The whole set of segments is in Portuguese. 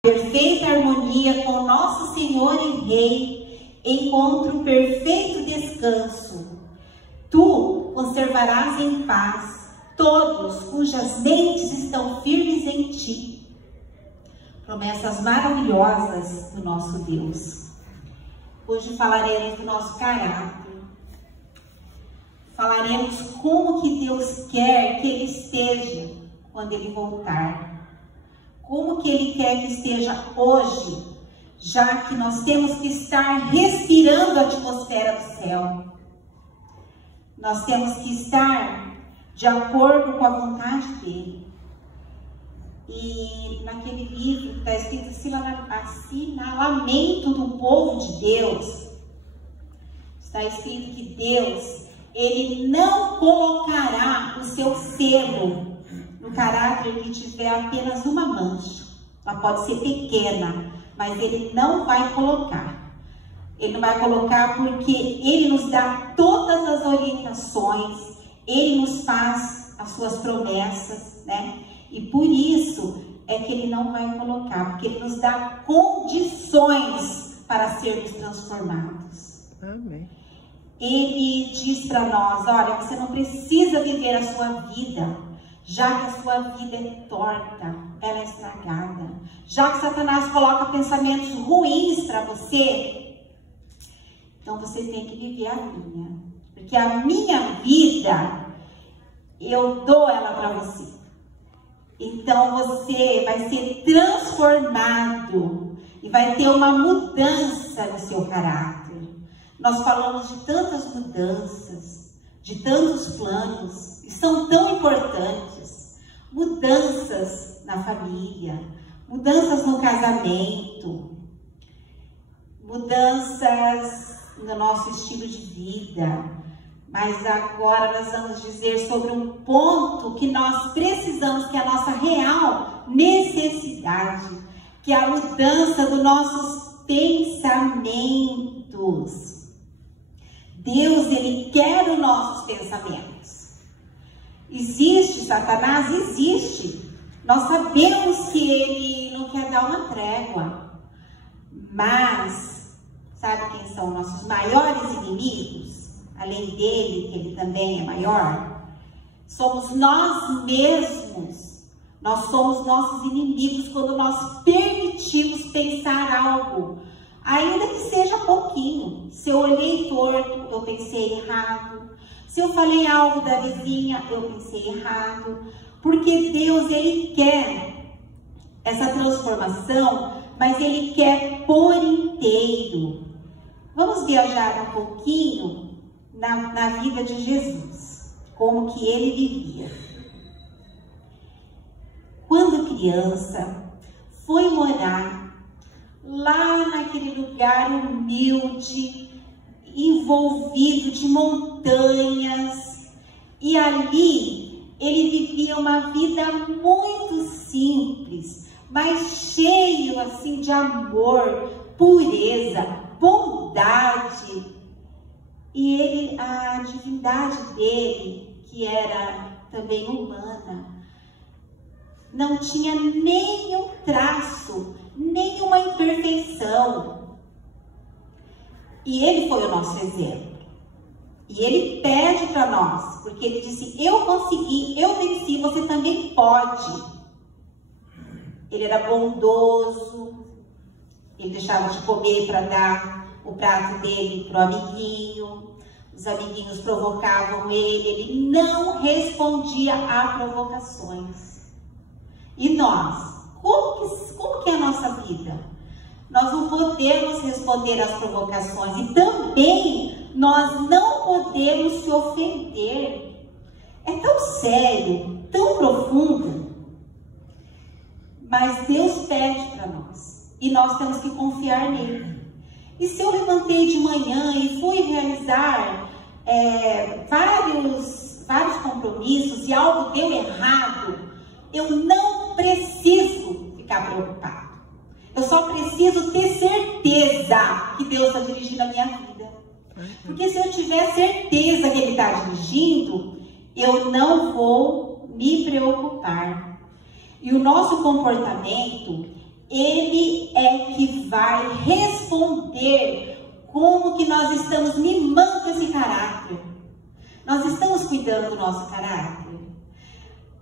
perfeita harmonia com nosso Senhor e Rei, encontro perfeito descanso. Tu conservarás em paz todos cujas mentes estão firmes em ti. Promessas maravilhosas do nosso Deus. Hoje falaremos do nosso caráter. Falaremos como que Deus quer que Ele esteja quando Ele voltar. Como que Ele quer que esteja hoje, já que nós temos que estar respirando a atmosfera do céu. Nós temos que estar de acordo com a vontade dEle. E naquele livro está escrito assinalamento do povo de Deus. Está escrito que Deus, Ele não colocará o seu selo no caráter que tiver apenas uma mancha. Ela pode ser pequena, mas Ele não vai colocar. Ele não vai colocar porque Ele nos dá todas as orientações, Ele nos faz as suas promessas, né? E por isso é que Ele não vai colocar, porque Ele nos dá condições para sermos transformados. Amém. Ele diz para nós, olha, você não precisa viver a sua vida, já que a sua vida é torta, ela é estragada. Já que Satanás coloca pensamentos ruins para você, então você tem que viver a minha. Porque a minha vida, eu dou ela para você. Então você vai ser transformado e vai ter uma mudança no seu caráter. Nós falamos de tantas mudanças, de tantos planos, que são tão importantes. Mudanças na família, mudanças no casamento, mudanças no nosso estilo de vida. Mas agora nós vamos dizer sobre um ponto que nós precisamos, que é a nossa real necessidade, que é a mudança dos nossos pensamentos. Deus, Ele quer os nossos pensamentos. Existe Satanás? Existe. Nós sabemos que ele não quer dar uma trégua. Mas, sabe quem são nossos maiores inimigos? Além dele, que ele também é maior, somos nós mesmos. Nós somos nossos inimigos quando nós permitimos pensar algo, ainda que seja pouquinho. Se eu olhei torto, eu pensei errado. Se eu falei algo da vizinha, eu pensei errado. Porque Deus, Ele quer essa transformação, mas Ele quer por inteiro. Vamos viajar um pouquinho na vida de Jesus, como que Ele vivia. Quando criança, foi morar lá naquele lugar humilde, envolvido de montanhas, e ali ele vivia uma vida muito simples, mas cheio assim de amor, pureza, bondade. E ele, a divindade dele, que era também humana, não tinha nenhum traço, nenhuma imperfeição. E ele foi o nosso exemplo. E ele pede para nós, porque ele disse, eu consegui, eu venci, você também pode. Ele era bondoso, ele deixava de comer para dar o prato dele para o amiguinho. Os amiguinhos provocavam ele não respondia a provocações. E nós? Como que é a nossa vida? Nós não podemos responder às provocações e também nós não podemos se ofender. É tão sério, tão profundo, mas Deus pede para nós e nós temos que confiar nele. E se eu levantei de manhã e fui realizar vários compromissos e algo deu errado, eu não preciso ficar preocupado. Eu só preciso ter certeza que Deus está dirigindo a minha vida. Porque se eu tiver certeza que Ele está dirigindo, eu não vou me preocupar. E o nosso comportamento, Ele é que vai responder como que nós estamos mimando esse caráter. Nós estamos cuidando do nosso caráter.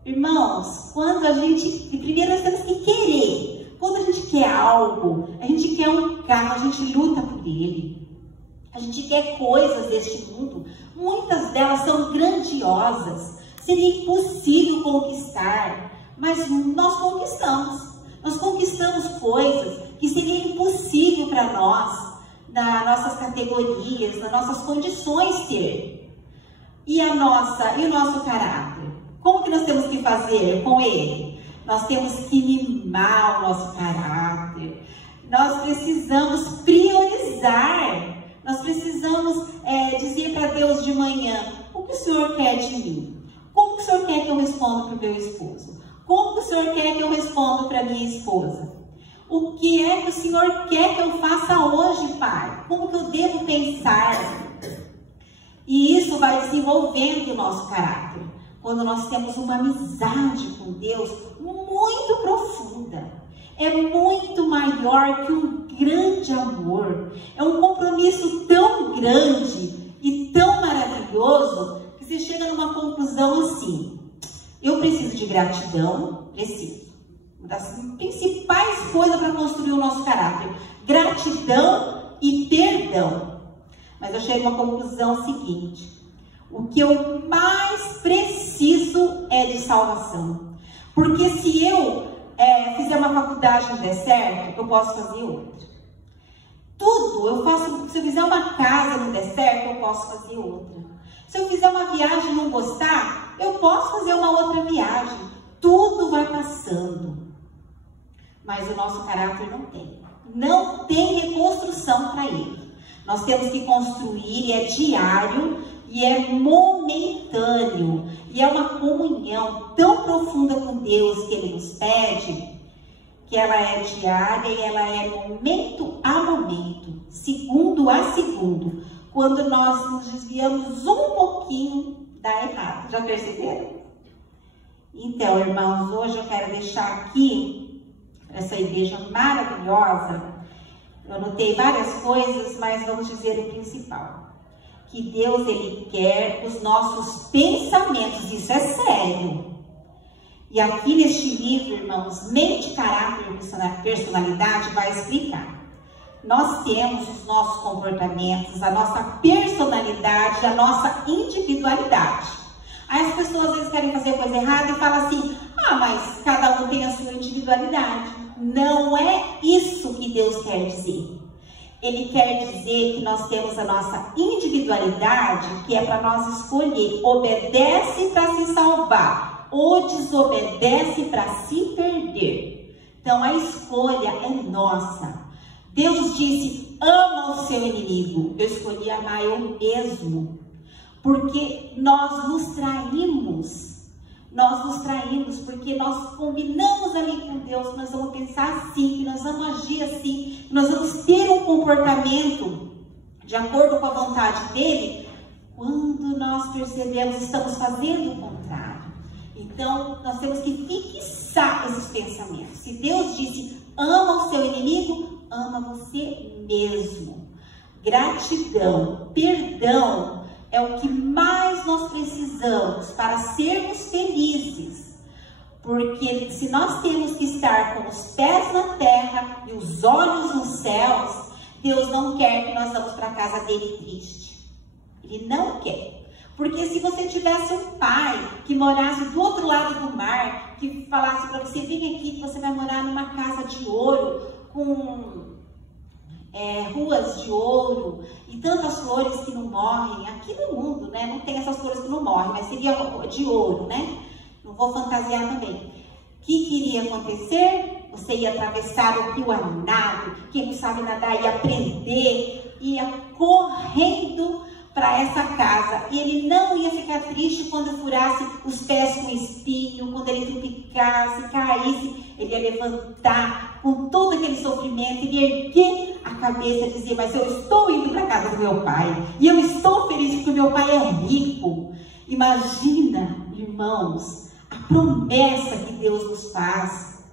Irmãos, quando a gente... Primeiro nós temos que querer. Quando a gente quer algo, a gente quer um carro, a gente luta por ele. A gente quer coisas deste mundo. Muitas delas são grandiosas. Seria impossível conquistar. Mas nós conquistamos. Nós conquistamos coisas que seria impossível para nós, nas nossas categorias, nas nossas condições ter. E o nosso caráter? Como que nós temos que fazer com ele? Nós temos que mimar o nosso caráter. Nós precisamos priorizar. Nós precisamos dizer para Deus de manhã: o que o Senhor quer de mim? Como que o Senhor quer que eu responda para o meu esposo? Como que o Senhor quer que eu responda para minha esposa? O que é que o Senhor quer que eu faça hoje, Pai? Como que eu devo pensar? E isso vai desenvolvendo o nosso caráter. Quando nós temos uma amizade com Deus muito profunda. É muito maior que um grande amor. É um compromisso tão grande e tão maravilhoso que você chega numa conclusão assim: eu preciso de gratidão, preciso. Uma das principais coisas para construir o nosso caráter: gratidão e perdão. Mas eu chego a uma conclusão seguinte: o que eu mais preciso é de salvação. Porque se eu fizer uma faculdade e não der certo, eu posso fazer outra. Tudo eu faço. Se eu fizer uma casa e não der certo, eu posso fazer outra. Se eu fizer uma viagem e não gostar, eu posso fazer uma outra viagem. Tudo vai passando. Mas o nosso caráter não tem. Não tem reconstrução para ele. Nós temos que construir, e é diário, e é momentâneo. E é uma comunhão tão profunda com Deus que Ele nos pede, que ela é diária e ela é momento a momento, segundo a segundo. Quando nós nos desviamos um pouquinho, dá errado. Já perceberam? Então, irmãos, hoje eu quero deixar aqui essa igreja maravilhosa. Eu anotei várias coisas, mas vamos dizer o principal. Que Deus, Ele quer os nossos pensamentos. Isso é sério. E aqui neste livro, irmãos, Mente, Caráter e Personalidade vai explicar. Nós temos os nossos comportamentos, a nossa personalidade, a nossa individualidade. Aí as pessoas às vezes querem fazer coisa errada e falam assim: ah, mas cada um tem a sua individualidade. Não é isso que Deus quer dizer. Ele quer dizer que nós temos a nossa individualidade, que é para nós escolher: obedece para se salvar ou desobedece para se perder. Então a escolha é nossa. Deus disse: ama o seu inimigo. Eu escolhi amar eu mesmo. Porque nós nos traímos. Nós nos traímos porque nós combinamos ali com Deus que nós vamos pensar assim, que nós vamos agir assim, que nós vamos ter um comportamento de acordo com a vontade dele, quando nós percebemos estamos fazendo o contrário. Então, nós temos que fixar esses pensamentos. Se Deus disse: ama o seu inimigo, ama você mesmo. Gratidão, perdão é o que mais nós precisamos para sermos felizes. Porque se nós temos que estar com os pés na terra e os olhos nos céus, Deus não quer que nós vamos para a casa dele triste. Ele não quer. Porque se você tivesse um pai que morasse do outro lado do mar, que falasse para você: vem aqui que você vai morar numa casa de ouro, com ruas de ouro e tantas flores que não morrem. Aqui no mundo, né, não tem essas flores que não morrem, mas seria de ouro, né? Não vou fantasiar também. O que iria acontecer? Você ia atravessar o rio a nado. Quem não sabe nadar ia aprender, ia correndo para essa casa. E ele não ia ficar triste quando furasse os pés com espinho, quando ele tropicasse, caísse. Ele ia levantar com todo aquele sofrimento, ele ia erguer a cabeça e dizer: mas eu estou indo para a casa do meu pai. E eu estou feliz porque o meu pai é rico. Imagina, irmãos, a promessa que Deus nos faz.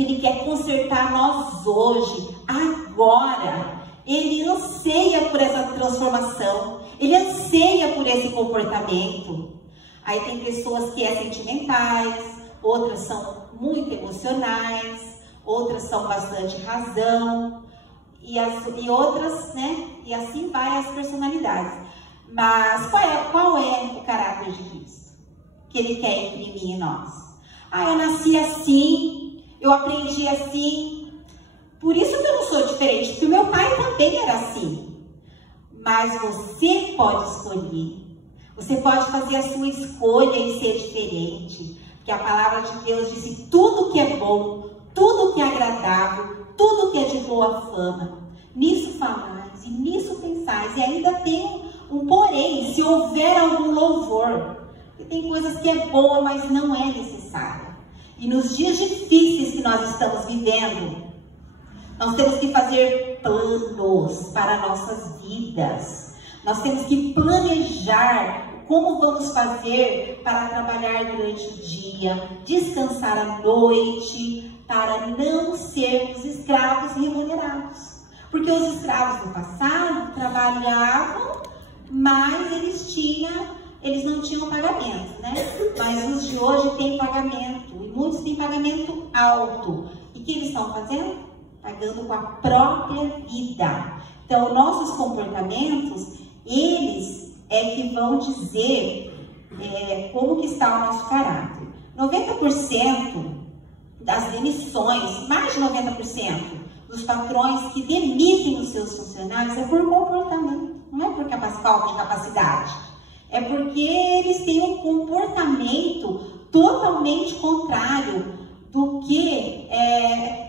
que Ele quer consertar nós hoje, agora. Ele anseia por essa transformação, Ele anseia por esse comportamento. Aí tem pessoas que são sentimentais, outras são muito emocionais, outras são bastante razão, e outras, né? E assim vai as personalidades. Mas qual é o caráter de Cristo que Ele quer imprimir em nós? Eu nasci assim, eu aprendi assim, por isso que eu não sou diferente, porque o meu pai também era assim. Mas você pode escolher, você pode fazer a sua escolha em ser diferente, porque a palavra de Deus disse: tudo que é bom, tudo que é agradável, tudo que é de boa fama, nisso falais e nisso pensais. E ainda tem um porém: se houver algum louvor, porque tem coisas que é boa, mas não é necessária. E nos dias difíceis que nós estamos vivendo, nós temos que fazer planos para nossas vidas. Nós temos que planejar como vamos fazer para trabalhar durante o dia, descansar à noite, para não sermos escravos remunerados. Porque os escravos do passado trabalhavam, mas eles não tinham pagamento, né? Mas os de hoje têm pagamento, e muitos têm pagamento alto. E o que eles estão fazendo? Pagando com a própria vida. Então, nossos comportamentos, eles que vão dizer como que está o nosso caráter. 90% das demissões, mais de 90% dos patrões que demitem os seus funcionários é por comportamento, não é por falta de capacidade. É porque eles têm um comportamento totalmente contrário do que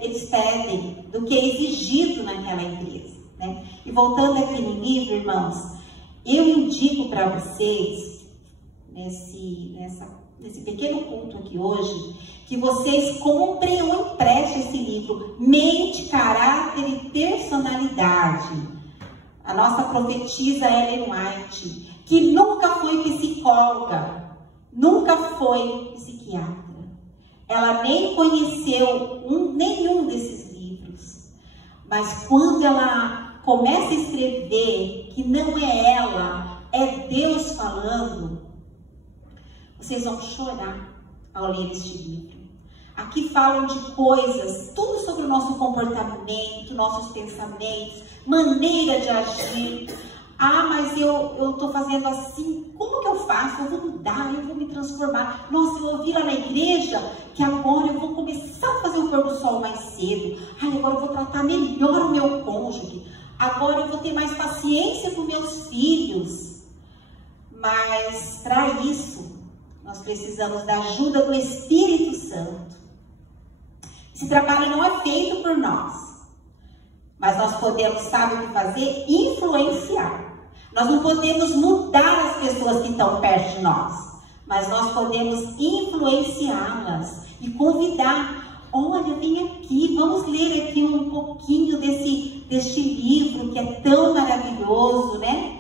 eles pedem, do que é exigido naquela empresa, né? E voltando aqui no livro, irmãos, eu indico para vocês, nesse pequeno culto aqui hoje, que vocês comprem ou emprestem esse livro, Mente, Caráter e Personalidade. A nossa profetisa Ellen White, que nunca foi psicóloga, nunca foi psiquiatra. Ela nem conheceu nenhum desses livros. Mas quando ela começa a escrever que não é ela, é Deus falando, vocês vão chorar ao ler este livro. Aqui falam de coisas, tudo sobre o nosso comportamento, nossos pensamentos, maneira de agir. Mas eu estou fazendo assim, como que eu faço? Eu vou mudar, eu vou me transformar. Nossa, eu ouvi lá na igreja que agora eu vou começar a fazer o pôr do sol mais cedo. Agora eu vou tratar melhor o meu cônjuge. Agora eu vou ter mais paciência com meus filhos. Mas para isso, nós precisamos da ajuda do Espírito Santo. Esse trabalho não é feito por nós. Mas nós podemos, sabe o que fazer? Influenciar. Nós não podemos mudar as pessoas que estão perto de nós, mas nós podemos influenciá-las e convidar. Olha, vem aqui, vamos ler aqui um pouquinho deste livro que é tão maravilhoso, né?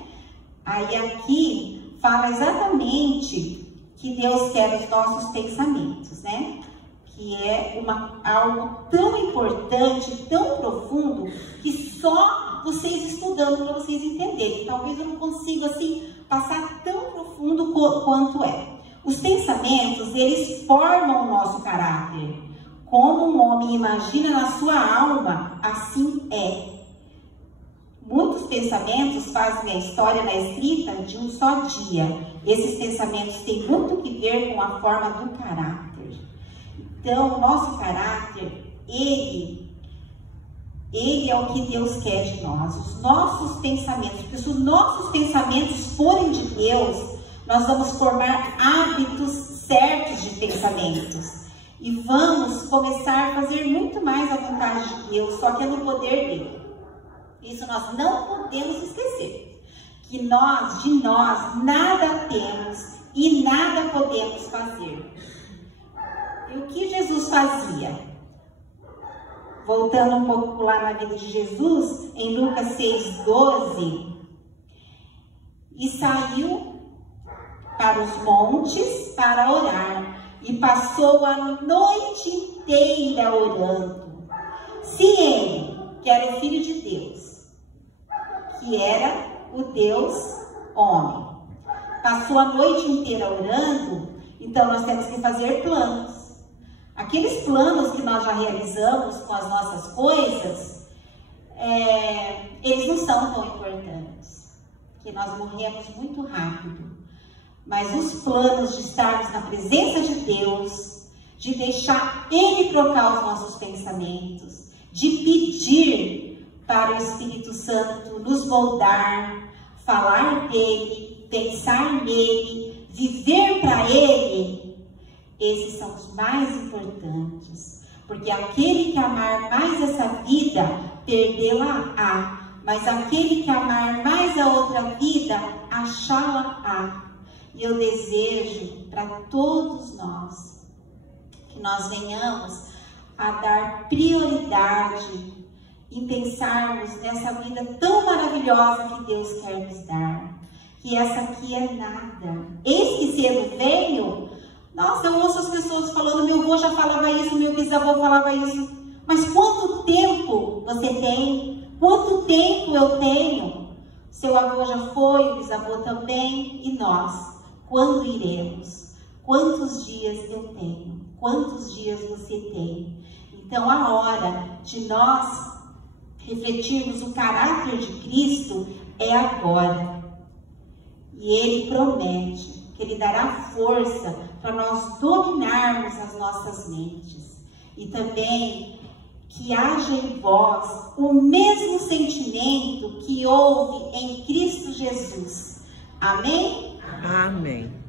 Aí aqui fala exatamente que Deus quer os nossos pensamentos, né? Que é algo tão importante, tão profundo, que só vocês estudando para vocês entenderem. Talvez eu não consiga assim passar tão profundo quanto é. Os pensamentos, eles formam o nosso caráter. Como um homem imagina na sua alma, assim é. Muitos pensamentos fazem a história na escrita de um só dia. Esses pensamentos têm muito que ver com a forma do caráter. Então, o nosso caráter, ele é o que Deus quer de nós. Os nossos pensamentos, porque se os nossos pensamentos forem de Deus, nós vamos formar hábitos certos de pensamentos. E vamos começar a fazer muito mais a vontade de Deus, só que é no poder dele. Isso nós não podemos esquecer. Que de nós, nada temos e nada podemos fazer. E o que Jesus fazia? Voltando um pouco lá na vida de Jesus, em Lucas 6,12, e saiu para os montes para orar, e passou a noite inteira orando. Se ele, que era o Filho de Deus, que era o Deus homem, passou a noite inteira orando, então nós temos que fazer planos. Aqueles planos que nós já realizamos com as nossas coisas, eles não são tão importantes, porque nós morremos muito rápido. Mas os planos de estarmos na presença de Deus, de deixar Ele trocar os nossos pensamentos, de pedir para o Espírito Santo nos moldar, falar dele, pensar nele, viver para Ele, esses são os mais importantes. Porque aquele que amar mais essa vida, perdê-la-á. Mas aquele que amar mais a outra vida, achá-la-á. E eu desejo para todos nós, que nós venhamos a dar prioridade em pensarmos nessa vida tão maravilhosa que Deus quer nos dar. Que essa aqui é nada. Eis que cedo veio. Nossa, eu ouço as pessoas falando, meu avô já falava isso, meu bisavô falava isso. Mas quanto tempo você tem? Quanto tempo eu tenho? Seu avô já foi, o bisavô também, e nós? Quando iremos? Quantos dias eu tenho? Quantos dias você tem? Então, a hora de nós refletirmos o caráter de Cristo é agora. E Ele promete que Ele dará força para nós dominarmos as nossas mentes. E também que haja em vós o mesmo sentimento que houve em Cristo Jesus. Amém? Amém.